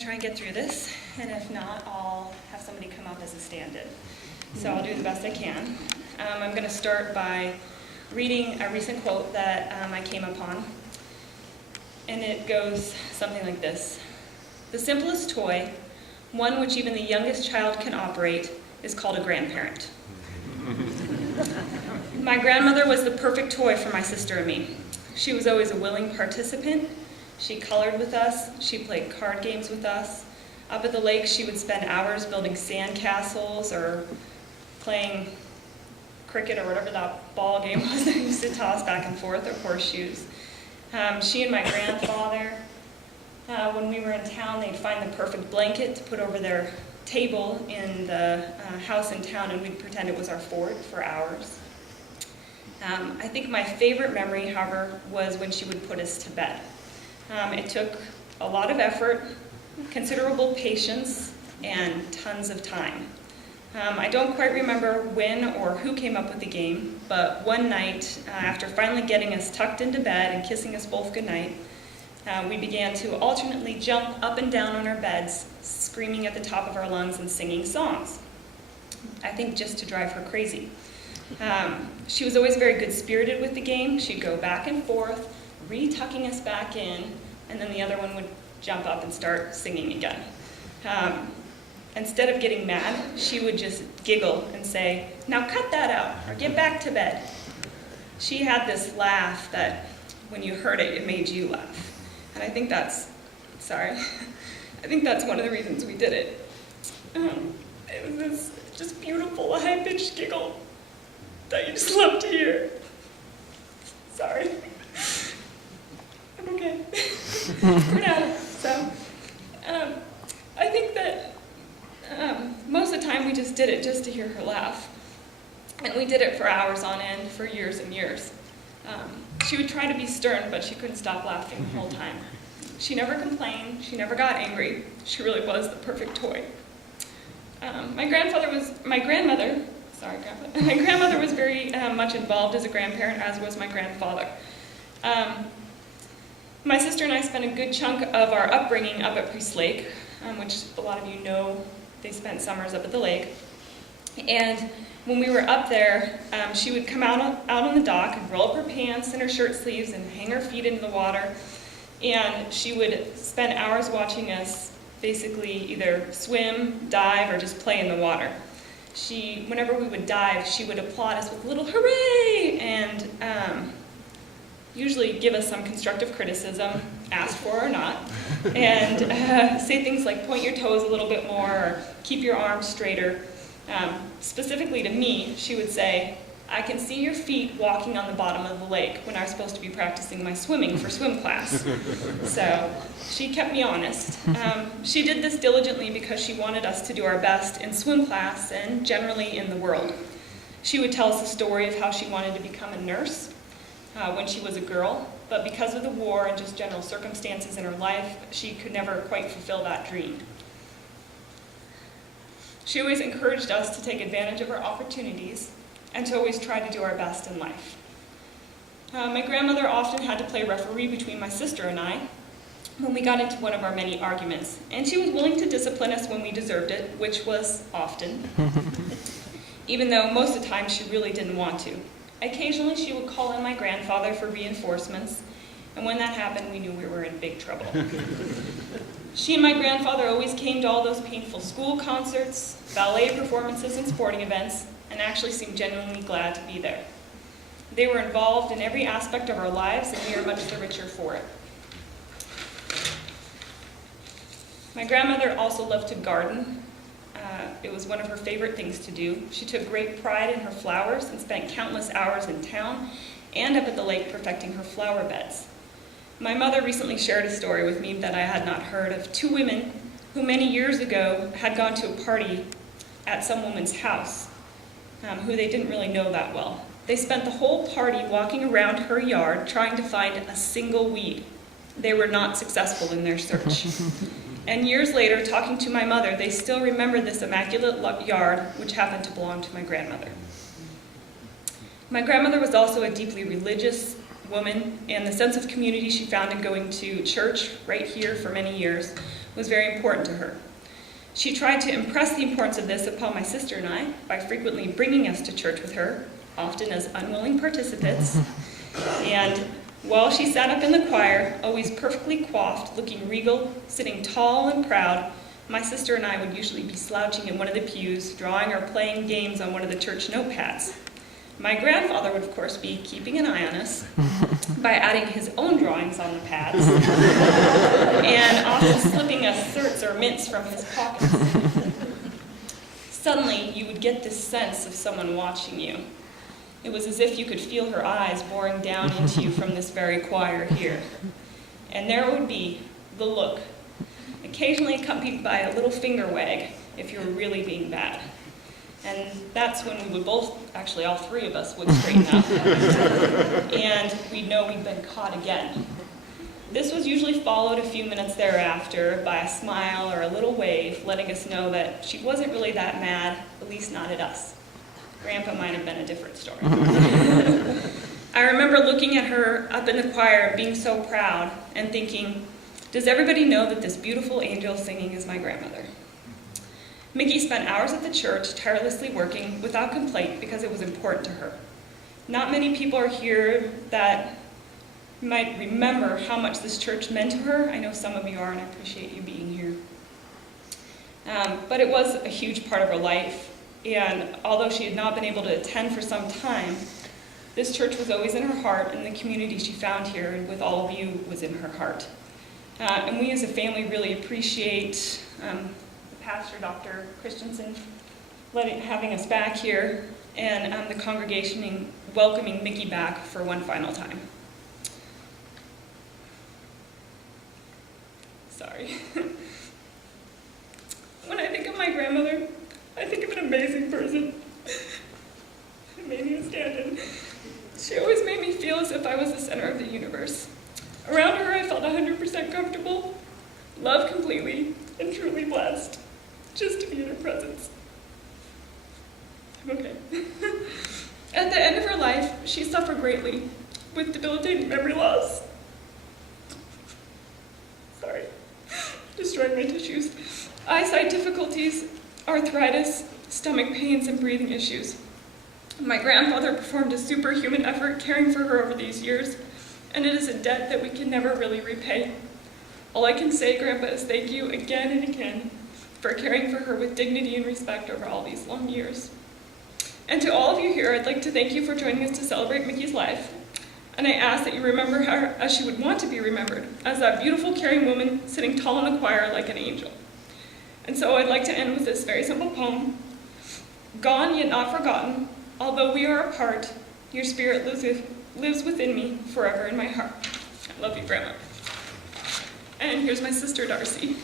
Try and get through this, and if not, I'll have somebody come up as a stand-in. So I'll do the best I can. I'm going to start by reading a recent quote that I came upon, and it goes something like this. The simplest toy, one which even the youngest child can operate, is called a grandparent. My grandmother was the perfect toy for my sister and me. She was always a willing participant. She colored with us. She played card games with us. Up at the lake, she would spend hours building sand castles or playing cricket or whatever that ball game was that used to toss back and forth, or horseshoes. She and my grandfather, when we were in town, they'd find the perfect blanket to put over their table in the house in town, and we'd pretend it was our fort for hours. I think my favorite memory, however, was when she would put us to bed. It took a lot of effort, considerable patience, and tons of time. I don't quite remember when or who came up with the game, but one night, after finally getting us tucked into bed and kissing us both goodnight, we began to alternately jump up and down on our beds, screaming at the top of our lungs and singing songs. I think just to drive her crazy. She was always very good-spirited with the game. She'd go back and forth, re-tucking us back in, and then the other one would jump up and start singing again. Instead of getting mad, she would just giggle and say, "Now cut that out, or get back to bed." She had this laugh that when you heard it, it made you laugh. And I think that's one of the reasons we did it. It was this just beautiful, high-pitched giggle that you just love to hear. Sorry. I'm okay. For now. So, I think that most of the time we just did it just to hear her laugh. And we did it for hours on end, for years and years. She would try to be stern, but she couldn't stop laughing the whole time. She never complained. She never got angry. She really was the perfect toy. My grandmother was very much involved as a grandparent, as was my grandfather. My sister and I spent a good chunk of our upbringing up at Priest Lake, which a lot of you know they spent summers up at the lake. And when we were up there, she would come out on the dock and roll up her pants and her shirt sleeves and hang her feet into the water. And she would spend hours watching us basically either swim, dive, or just play in the water. Whenever we would dive, she would applaud us with a little hooray, and usually give us some constructive criticism, asked for or not, and say things like point your toes a little bit more, or keep your arms straighter. Specifically to me, she would say, "I can see your feet walking on the bottom of the lake," when I was supposed to be practicing my swimming for swim class. So she kept me honest. She did this diligently because she wanted us to do our best in swim class and generally in the world. She would tell us the story of how she wanted to become a nurse when she was a girl, but because of the war and just general circumstances in her life, she could never quite fulfill that dream. She always encouraged us to take advantage of our opportunities and to always try to do our best in life. My grandmother often had to play referee between my sister and I when we got into one of our many arguments, and she was willing to discipline us when we deserved it, which was often, even though most of the time she really didn't want to. Occasionally she would call in my grandfather for reinforcements, and when that happened, we knew we were in big trouble. She and my grandfather always came to all those painful school concerts, ballet performances, and sporting events, and actually seemed genuinely glad to be there. They were involved in every aspect of our lives, and we are much the richer for it. My grandmother also loved to garden. It was one of her favorite things to do. She took great pride in her flowers and spent countless hours in town and up at the lake perfecting her flower beds. My mother recently shared a story with me that I had not heard of two women who many years ago had gone to a party at some woman's house, who they didn't really know that well. They spent the whole party walking around her yard trying to find a single weed. They were not successful in their search. And years later, talking to my mother, they still remember this immaculate yard, which happened to belong to my grandmother. My grandmother was also a deeply religious woman, and the sense of community she found in going to church right here for many years was very important to her. She tried to impress the importance of this upon my sister and I by frequently bringing us to church with her, often as unwilling participants. And while she sat up in the choir, always perfectly coiffed, looking regal, sitting tall and proud, my sister and I would usually be slouching in one of the pews, drawing or playing games on one of the church notepads. My grandfather would, of course, be keeping an eye on us by adding his own drawings on the pads and often slipping us certs or mints from his pockets. Suddenly, you would get this sense of someone watching you. It was as if you could feel her eyes boring down into you from this very choir here. And there would be the look, occasionally accompanied by a little finger wag if you were really being bad. And that's when we would both, actually all three of us, would straighten up. And we'd know we'd been caught again. This was usually followed a few minutes thereafter by a smile or a little wave, letting us know that she wasn't really that mad, at least not at us. Grandpa might have been a different story. I remember looking at her up in the choir, being so proud, and thinking, does everybody know that this beautiful angel singing is my grandmother? Mickey spent hours at the church, tirelessly working, without complaint, because it was important to her. Not many people are here that might remember how much this church meant to her. I know some of you are, and I appreciate you being here. But it was a huge part of her life, and although she had not been able to attend for some time, this church was always in her heart, and the community she found here and with all of you was in her heart. And we as a family really appreciate Pastor Dr. Christensen having us back here, and the congregation welcoming Mickey back for one final time. Sorry. When I think of my grandmother, I think of an amazing person. It made me stand in. She always made me feel as if I was the center of the universe. Around her, I felt 100% comfortable, loved completely, and truly blessed. Just to be in her presence. I'm okay. At the end of her life, she suffered greatly with debilitating memory loss. Sorry, destroyed my tissues. Eyesight difficulties, arthritis, stomach pains, and breathing issues. My grandfather performed a superhuman effort caring for her over these years, and it is a debt that we can never really repay. All I can say, Grandpa, is thank you again and again for caring for her with dignity and respect over all these long years. And to all of you here, I'd like to thank you for joining us to celebrate Mickey's life. And I ask that you remember her as she would want to be remembered, as that beautiful, caring woman sitting tall in the choir like an angel. And so I'd like to end with this very simple poem. Gone yet not forgotten, although we are apart, your spirit lives within me forever in my heart. I love you, Grandma. And here's my sister, Darcy.